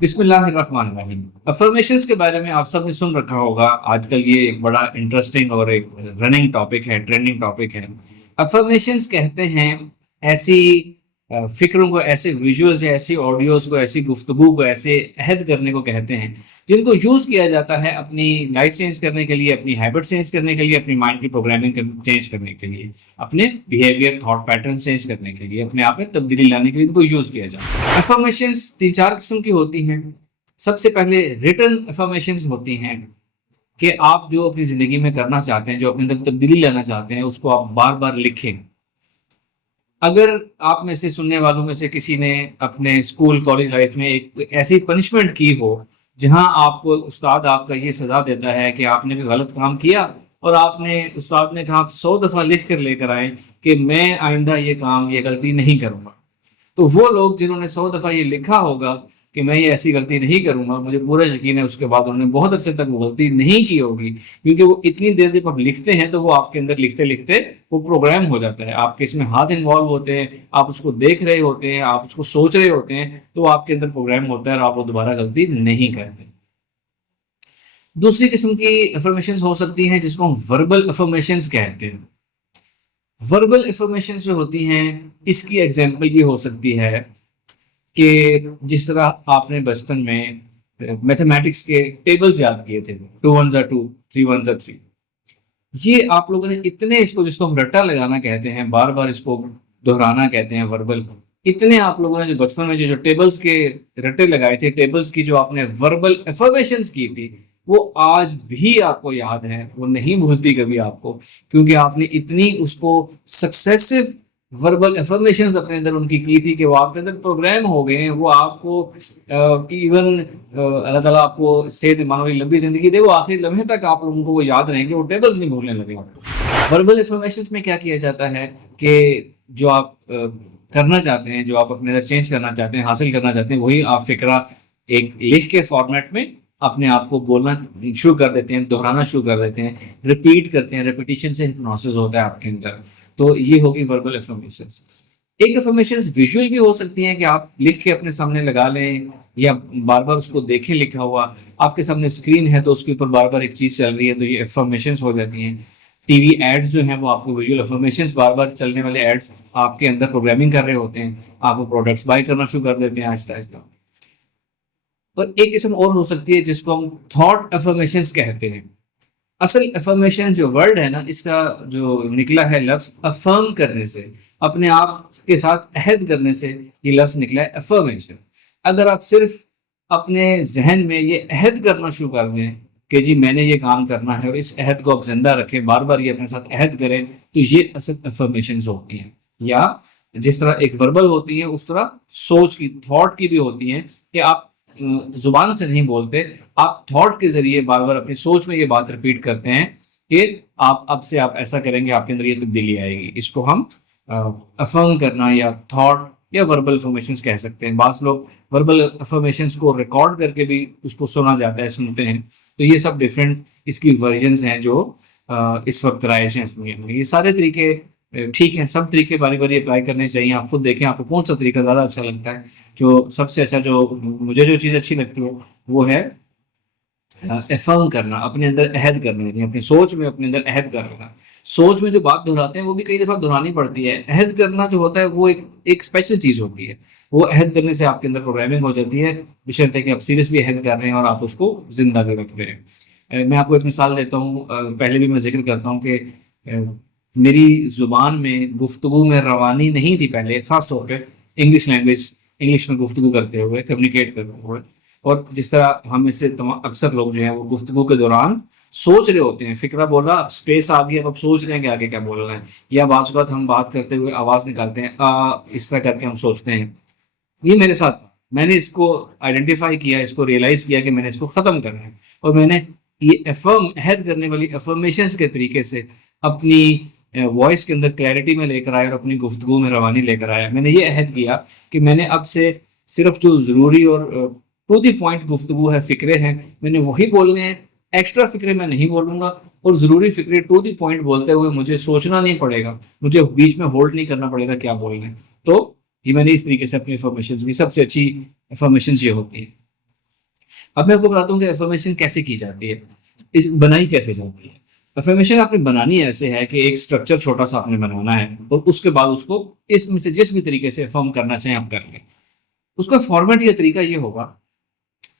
بسم اللہ الرحمن الرحیم۔ افرمیشنز کے بارے میں آپ سب نے سن رکھا ہوگا، آج کل یہ ایک بڑا انٹرسٹنگ اور ایک رننگ ٹاپک ہے، ٹرینڈنگ ٹاپک ہے۔ افرمیشنز کہتے ہیں ایسی فکروں کو، ایسے ویژولز یا ایسی آڈیوز کو، ایسی گفتگو کو، ایسے عہد کرنے کو کہتے ہیں جن کو یوز کیا جاتا ہے اپنی لائف چینج کرنے کے لیے، اپنی ہیبٹ چینج کرنے کے لیے، اپنی مائنڈ کی پروگرامنگ چینج کرنے کے لیے، اپنے بیہیویئر تھاٹ پیٹرن چینج کرنے کے لیے، اپنے آپ میں تبدیلی لانے کے لیے ان کو یوز کیا جاتا ہے۔ افرمیشنز 3-4 قسم کی ہوتی ہیں۔ سب سے پہلے ریٹن افرمیشنز ہوتی ہیں کہ آپ جو اپنی زندگی میں کرنا چاہتے ہیں، جو اپنے اندر تبدیلی لانا چاہتے ہیں، اس کو آپ بار بار لکھیں۔ اگر آپ میں سے سننے والوں میں سے کسی نے اپنے اسکول کالج لائف میں ایک ایسی پنشمنٹ کی ہو جہاں آپ کو استاد آپ کا یہ سزا دیتا ہے کہ آپ نے بھی غلط کام کیا، اور آپ نے، استاد نے کہا آپ 100 دفعہ لکھ کر لے کر آئیں کہ میں آئندہ یہ کام، یہ غلطی نہیں کروں گا، تو وہ لوگ جنہوں نے 100 دفعہ یہ لکھا ہوگا کہ میں یہ ایسی غلطی نہیں کروں گا، مجھے پورا یقین ہے اس کے بعد انہوں نے بہت عرصے تک وہ غلطی نہیں کی ہوگی، کیونکہ وہ اتنی دیر سے آپ لکھتے ہیں تو وہ آپ کے اندر لکھتے لکھتے وہ پروگرام ہو جاتا ہے، آپ کے اس میں ہاتھ انوالو ہوتے ہیں، آپ اس کو دیکھ رہے ہوتے ہیں، آپ اس کو سوچ رہے ہوتے ہیں، تو وہ آپ کے اندر پروگرام ہوتا ہے اور آپ وہ دوبارہ غلطی نہیں کرتے۔ دوسری قسم کی افرمیشنز ہو سکتی ہیں جس کو ہم وربل افرمیشنز کہتے ہیں۔ وربل افرمیشنز جو ہوتی ہیں، اس کی ایگزامپل یہ ہو سکتی ہے کہ جس طرح آپ نے بچپن میں میتھمیٹکس کے ٹیبلز یاد کیے تھے، 2 1 2 3 1 3، یہ آپ لوگوں نے اتنے، اس کو جس کو ہم رٹا لگانا کہتے ہیں، بار بار اس کو دہرانا کہتے ہیں وربل، اتنے آپ لوگوں نے جو بچپن میں جو ٹیبلز کے رٹے لگائے تھے، ٹیبلز کی جو آپ نے وربل افرمیشنز کی تھی، وہ آج بھی آپ کو یاد ہے، وہ نہیں بھولتی کبھی آپ کو، کیونکہ آپ نے اتنی اس کو سکسیسو وربل افرمیشنز اپنے اندر ان کی تھی کہ وہ آپ کے اندر پروگرام ہو گئے ہیں، وہ آپ کو ایون اللہ تعالیٰ آپ کو صحت ایمان والی لمبی زندگی دے، وہ آخری لمحے تک آپ لوگوں کو وہ یاد رہیں گے، وہ ٹیبلز نہیں بھولنے لگے آپ کو۔ وربل افرمیشنز میں کیا کیا جاتا ہے کہ جو آپ کرنا چاہتے ہیں، جو آپ اپنے اندر چینج کرنا چاہتے ہیں، حاصل کرنا چاہتے ہیں، وہی آپ فکرہ ایک لکھ کے فارمیٹ میں اپنے آپ کو بولنا شروع کر دیتے ہیں، دہرانا شروع کر دیتے ہیں، ریپیٹ کرتے ہیں، ریپیٹیشن سے ہپنوسس ہوتا ہے آپ کے اندر، تو یہ ہوگی وربل افرمیشنز۔ ایک افرمیشنز ویژول بھی ہو سکتی ہیں کہ آپ لکھ کے اپنے سامنے لگا لیں یا بار بار اس کو دیکھیں لکھا ہوا، آپ کے سامنے اسکرین ہے تو اس کے اوپر بار بار ایک چیز چل رہی ہے، تو یہ افرمیشنز ہو جاتی ہیں۔ ٹی وی ایڈز جو ہیں وہ آپ کو ویژول افرمیشنز، بار بار چلنے والے ایڈز آپ کے اندر پروگرامنگ کر رہے ہوتے ہیں، آپ وہ پروڈکٹس بائی کرنا شروع کر دیتے ہیں آہستہ آہستہ۔ اور ایک قسم اور ہو سکتی ہے جس کو ہم تھاٹ افرمیشنز کہتے ہیں۔ اصل افرمیشن جو ورڈ ہے نا، اس کا جو نکلا ہے لفظ افرم کرنے سے، اپنے آپ کے ساتھ عہد کرنے سے یہ لفظ نکلا ہے افرمیشن۔ اگر آپ صرف اپنے ذہن میں یہ عہد کرنا شروع کر دیں کہ جی میں نے یہ کام کرنا ہے، اور اس عہد کو آپ زندہ رکھیں، بار بار یہ اپنے ساتھ عہد کریں، تو یہ اصل افرمیشنز ہوتی ہیں۔ یا جس طرح ایک وربل ہوتی ہیں، اس طرح سوچ کی، تھاٹ کی بھی ہوتی ہیں کہ آپ زبان سے نہیں بولتے، آپ تھاٹ کے ذریعے بار بار اپنی سوچ میں یہ بات ریپیٹ کرتے ہیں کہ آپ اب سے آپ ایسا کریں گے، آپ کے اندر یہ تبدیلی آئے گی۔ اس کو ہم افرم کرنا یا تھاٹ یا وربل افرمیشنز کہہ سکتے ہیں۔ بعض لوگ وربل افرمیشنز کو ریکارڈ کر کے بھی اس کو سنا جاتا ہے، سنتے ہیں، تو یہ سب ڈیفرنٹ اس کی ورژنز ہیں جو اس وقت رائج ہیں اس دنیا میں۔ یہ سارے طریقے ٹھیک ہیں، سب طریقے باری باری اپلائی کرنے چاہیے، آپ خود دیکھیں آپ کو کون سا طریقہ زیادہ اچھا لگتا ہے۔ جو سب سے اچھا، جو مجھے جو چیز اچھی لگتی ہے وہ ہے افرم کرنا، اپنے اندر عہد کرنا، یعنی اپنی سوچ میں اپنے اندر عہد کرنا۔ سوچ میں جو بات دہراتے ہیں وہ بھی کئی دفعہ دہرانی پڑتی ہے، عہد کرنا جو ہوتا ہے وہ ایک اسپیشل چیز ہوتی ہے، وہ عہد کرنے سے آپ کے اندر پروگرامنگ ہو جاتی ہے، بشرطے کہ آپ سیریسلی عہد کر رہے ہیں اور آپ اس کو زندہ بھی رکھ رہے ہیں۔ میں آپ کو ایک مثال دیتا ہوں، پہلے بھی میں ذکر کرتا ہوں کہ میری زبان میں، گفتگو میں روانی نہیں تھی پہلے، خاص طور پہ انگلش لینگویج، انگلش میں گفتگو کرتے ہوئے، کمیونیکیٹ کرتے ہوئے، اور جس طرح ہم میں سے اکثر لوگ جو ہیں وہ گفتگو کے دوران سوچ رہے ہوتے ہیں، فکرہ بولا، اب اسپیس آ گئی، اب آپ سوچ رہے ہیں کہ آگے کیا بولنا ہے، یا بعض اوقات ہم بات کرتے ہوئے آواز نکالتے ہیں اس طرح کر کے ہم سوچتے ہیں۔ یہ میرے ساتھ، میں نے اس کو آئیڈینٹیفائی کیا، اس کو ریئلائز کیا کہ میں نے اس کو ختم کرنا ہے، اور میں نے یہ عہد کرنے والی افرمیشنز کے طریقے سے اپنی وائس کے اندر کلیئرٹی میں لے کر آیا اور اپنی گفتگو میں روانی لے کر آیا۔ میں نے یہ عہد کیا کہ میں نے اب سے صرف جو ضروری اور ٹو دی پوائنٹ گفتگو ہے، فکرے ہیں، میں نے وہی بولنے ہیں، ایکسٹرا فکرے میں نہیں بولوں گا، اور ضروری فکرے ٹو دی پوائنٹ بولتے ہوئے مجھے سوچنا نہیں پڑے گا، مجھے بیچ میں ہولڈ نہیں کرنا پڑے گا کیا بولنا ہے۔ تو یہ میں نے اس طریقے سے اپنی انفارمیشن کی سب سے اچھی انفارمیشن یہ ہوتی ہے۔ اب میں آپ کو بتاتا ہوں کہ افرمیشن کیسے کی جاتی ہے، بنائی کیسے جاتی ہے۔ افرمیشن آپ نے بنانی ایسے ہے کہ ایک اسٹرکچر چھوٹا سا آپ نے بنانا ہے، اور اس کے بعد اس کو اس میں سے جس بھی طریقے سے افرم کرنا چاہیں آپ کر لیں۔ اس کا فارمیٹ یا طریقہ یہ ہوگا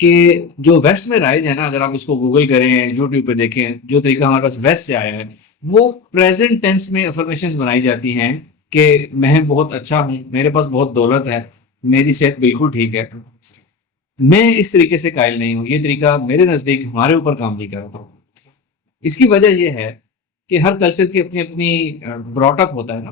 کہ جو ویسٹ میں رائج ہے نا، اگر آپ اس کو گوگل کریں، یوٹیوب پہ دیکھیں، جو طریقہ ہمارے پاس ویسٹ سے آیا ہے، وہ پریزنٹ ٹینس میں افرمیشنز بنائی جاتی ہیں کہ میں بہت اچھا ہوں، میرے پاس بہت دولت ہے، میری صحت بالکل ٹھیک ہے۔ میں اس طریقے سے قائل نہیں ہوں، یہ طریقہ میرے نزدیک ہمارے اوپر کام نہیں کرتا۔ اس کی وجہ یہ ہے کہ ہر کلچر کی اپنی اپنی براٹ اپ ہوتا ہے نا۔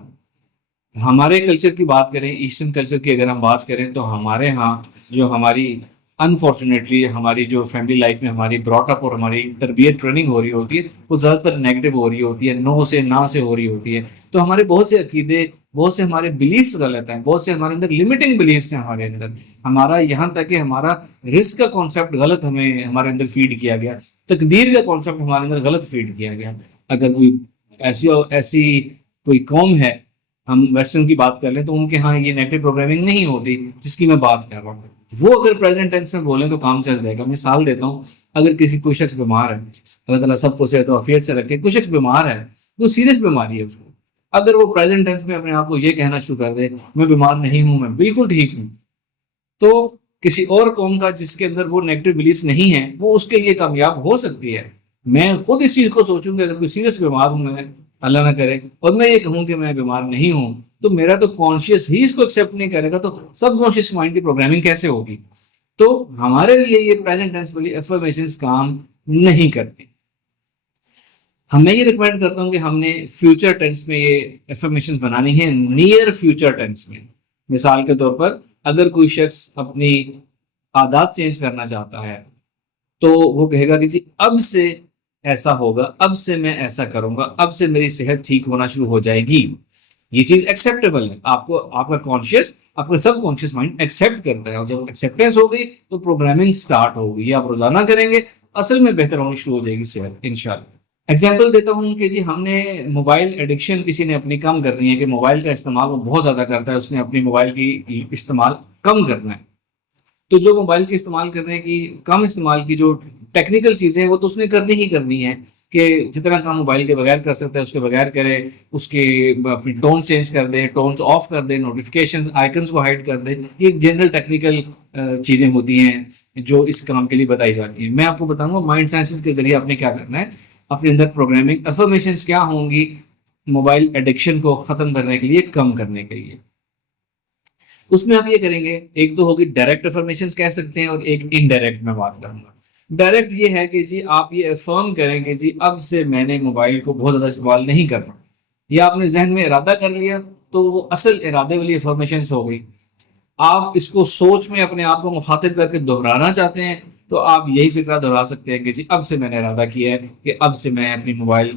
ہمارے کلچر کی بات کریں، ایسٹرن کلچر کی اگر ہم بات کریں، تو ہمارے ہاں جو ہماری انفارچونیٹلی ہماری جو فیملی لائف میں ہماری براٹ اپ اور ہماری تربیت ٹریننگ ہو رہی ہوتی ہے، وہ زیادہ تر نیگیٹو ہو رہی ہوتی ہے، نو سے نہ سے ہو رہی ہوتی ہے۔ تو ہمارے بہت سے عقیدے، بہت سے ہمارے بلیفس غلط ہیں، بہت سے ہمارے اندر لمیٹنگ بلیفس ہیں ہمارے اندر۔ ہمارا یہاں تک کہ ہمارا رزق کا کانسیپٹ غلط ہمارے اندر فیڈ کیا گیا، تقدیر کا کانسیپٹ ہمارے اندر غلط فیڈ کیا گیا۔ اگر کوئی ایسی کوئی قوم ہے، ہم ویسٹرن کی بات کر لیں، تو ان کے ہاں یہ نیگیٹو پروگرامنگ نہیں ہوتی جس کی میں بات کر رہا ہوں۔ وہ اگر پریزنٹ ٹینس میں بولیں تو کام چل جائے گا۔ مثال دیتا ہوں، اگر کوئی شخص بیمار ہے، اللہ تعالیٰ سب کو صحت و عافیت سے رکھے، کوئی شخص بیمار ہے، وہ سیریس بیماری ہے اس کو، اگر وہ پریزنٹ ٹینس میں اپنے آپ کو یہ کہنا شروع کر دے میں بیمار نہیں ہوں، میں بالکل ٹھیک ہوں، تو کسی اور قوم کا جس کے اندر وہ نیگیٹو بلیفس نہیں ہیں، وہ اس کے لیے کامیاب ہو سکتی ہے۔ میں خود اس چیز کو سوچوں کہ اگر کوئی سیریس بیمار ہوں میں، اللہ نہ کرے، اور میں یہ کہوں کہ میں بیمار نہیں ہوں، تو میرا تو کانشیس ہی اس کو ایکسیپٹ نہیں کرے گا، تو سب کانشیس مائنڈ کی پروگرامنگ کیسے ہوگی؟ تو ہمارے لیے یہ پریزنٹ ٹینس والی افرمیشنز کام نہیں کرتی۔ میں یہ ریکمینڈ کرتا ہوں کہ ہم نے فیوچر ٹینس میں یہ افرمیشنز بنانی ہے، نیئر فیوچر ٹینس میں۔ مثال کے طور پر اگر کوئی شخص اپنی عادات چینج کرنا چاہتا ہے، تو وہ کہے گا کہ جی اب سے ایسا ہوگا، اب سے میں ایسا کروں گا، اب سے میری صحت ٹھیک ہونا شروع ہو جائے گی۔ یہ چیز ایکسیپٹیبل ہے، آپ کو آپ کا کانشیس، آپ کا سب کانشیس مائنڈ ایکسیپٹ کرتا ہے، اور جب ایکسیپٹینس ہو گئی تو پروگرامنگ سٹارٹ ہوگی۔ یہ آپ روزانہ کریں گے، اصل میں بہتر ہونی شروع ہو جائے گی صحت انشاءاللہ۔ ایگزامپل دیتا ہوں کہ جی ہم نے موبائل ایڈکشن کسی نے اپنی کم کرنی ہے، کہ موبائل کا استعمال وہ بہت زیادہ کرتا ہے، اس نے اپنی موبائل کی استعمال کم کرنا ہے۔ تو جو موبائل کی استعمال کرنے کی، کم استعمال کی جو ٹیکنیکل چیزیں ہیں، وہ تو اس نے کرنی ہی کرنی ہے، کہ جتنا کام موبائل کے بغیر کر سکتا ہے اس کے بغیر کرے، اس کی اپنی ٹون چینج کر دے، ٹونز آف کر دے، نوٹیفیکیشنز آئیکنز کو ہائڈ کر دے۔ یہ جنرل ٹیکنیکل چیزیں ہوتی ہیں جو اس کام کے لیے بتائی جاتی ہیں۔ میں آپ کو بتاؤں گا مائنڈ سائنسز کے ذریعے آپ نے کیا کرنا ہے، اپنے اندر پروگرامنگ افرمیشنز کیا ہوں گی موبائل ایڈکشن کو ختم کرنے کے لیے، کم کرنے کے لیے۔ اس میں آپ یہ کریں گے، ایک تو ہوگی ڈائریکٹ افرمیشنز کہہ سکتے ہیں، اور ایک انڈائریکٹ میں بات کروں گا۔ ڈائریکٹ یہ ہے کہ جی آپ یہ افرم کریں کہ جی اب سے میں نے موبائل کو بہت زیادہ استعمال نہیں کرنا۔ یہ آپ نے ذہن میں ارادہ کر لیا، تو وہ اصل ارادے والی افرمیشنز ہو گئی۔ آپ اس کو سوچ میں اپنے آپ کو مخاطب کر کے دہرانا چاہتے ہیں، تو آپ یہی فکرہ دہرا سکتے ہیں کہ جی اب سے میں نے ارادہ کیا ہے کہ اب سے میں اپنی موبائل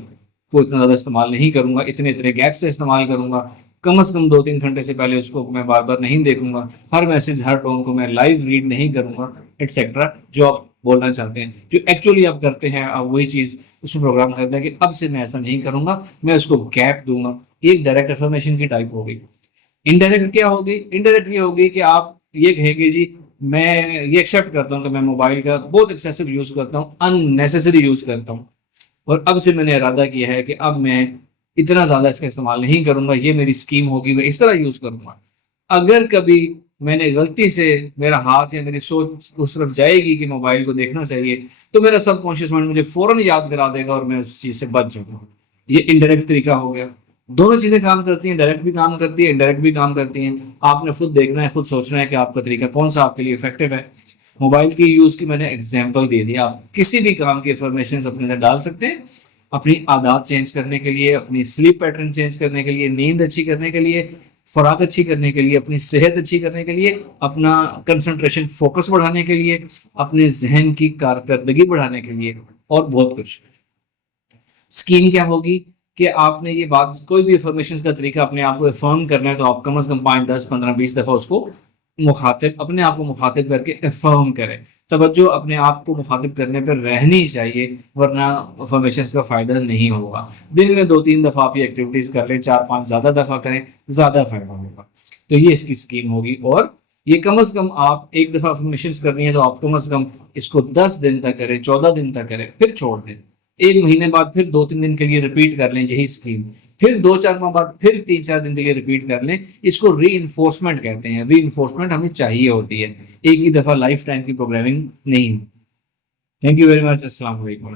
کو اتنا زیادہ استعمال نہیں کروں گا، اتنے گیپ سے استعمال کروں گا، کم از کم 2-3 گھنٹے سے پہلے اس کو میں بار بار نہیں دیکھوں گا، ہر میسج ہر ٹون کو میں لائیو ریڈ نہیں کروں گا، ایٹسیٹرا۔ جو آپ بولنا چاہتے ہیں، جو ایکچولی آپ کرتے ہیں، آپ وہی چیز اس میں پروگرام کرتے ہیں کہ اب سے میں ایسا نہیں کروں گا، میں اس کو گیپ دوں گا۔ ایک ڈائریکٹ افرمیشن کی ٹائپ ہوگی۔ انڈائریکٹ کیا ہوگی؟ انڈائریکٹ یہ ہوگی کہ آپ یہ کہیں گے جی میں یہ ایکسیپٹ کرتا ہوں کہ میں موبائل کا بہت ایکسیسو یوز کرتا ہوں، ان نیسیسری یوز کرتا ہوں، اور اب سے میں نے ارادہ کیا ہے کہ اب میں اتنا زیادہ اس کا استعمال نہیں کروں گا، یہ میری اسکیم ہوگی، میں اس طرح یوز کروں گا۔ اگر کبھی میں نے غلطی سے میرا ہاتھ یا میری سوچ اس طرف جائے گی کہ موبائل کو دیکھنا چاہیے، تو میرا سب کانشیس مائنڈ مجھے فوراً یاد کرا دے گا، اور میں اس چیز سے بچ جاؤں گا۔ یہ انڈائریکٹ طریقہ ہو گیا۔ دونوں چیزیں کام کرتی ہیں، ڈائریکٹ بھی کام کرتی ہے، انڈائریکٹ بھی کام کرتی ہیں۔ آپ نے خود دیکھنا ہے، خود سوچنا ہے کہ آپ کا طریقہ کون سا آپ کے لیے افیکٹو ہے۔ موبائل کی یوز کی میں نے ایگزامپل دے دی، آپ کسی بھی کام کی انفارمیشن اپنے اندر ڈال سکتے ہیں، اپنی عادات چینج کرنے کے لیے، اپنی سلیپ پیٹرن چینج کرنے کے لیے، نیند اچھی کرنے کے لیے، خوراک اچھی کرنے کے لیے، اپنی صحت اچھی کرنے کے لیے، اپنا کنسنٹریشن فوکس بڑھانے کے لیے، اپنے ذہن کی کارکردگی بڑھانے کے لیے، اور بہت کچھ۔ اسکیم کیا ہوگی کہ آپ نے یہ بات، کوئی بھی انفارمیشن کا طریقہ اپنے آپ کو افرم کرنا ہے، تو آپ کم از کم 5 10 15 20 دفعہ اس کو اپنے آپ کو مخاطب کر کے افرم کریں۔ توجہ اپنے آپ کو مخاطب کرنے پر رہنی چاہیے، ورنہ انفارمیشن کا فائدہ نہیں ہوگا۔ دن میں 2-3 دفعہ آپ یہ ایکٹیویٹیز کر لیں، 4-5 زیادہ دفعہ کریں، زیادہ فائدہ ہوگا۔ تو یہ اس کی اسکیم ہوگی۔ اور یہ کم از کم آپ ایک دفعہ افرمیشنز کرنی ہے تو آپ کم از کم اس کو 10 دن تک کریں، 14 دن تک کریں، پھر چھوڑ دیں. ایک مہینے بعد پھر 2-3 دن کے لیے ریپیٹ کر لیں یہی اسکیم، پھر 2-4 ماہ بعد پھر 3-4 دن کے لیے ریپیٹ کر لیں. اس کو ری انفورسمنٹ کہتے ہیں. ری انفورسمنٹ ہمیں چاہیے ہوتی ہے، ایک ہی دفعہ لائف ٹائم کی پروگرامنگ نہیں. Thank you very much. السلام علیکم.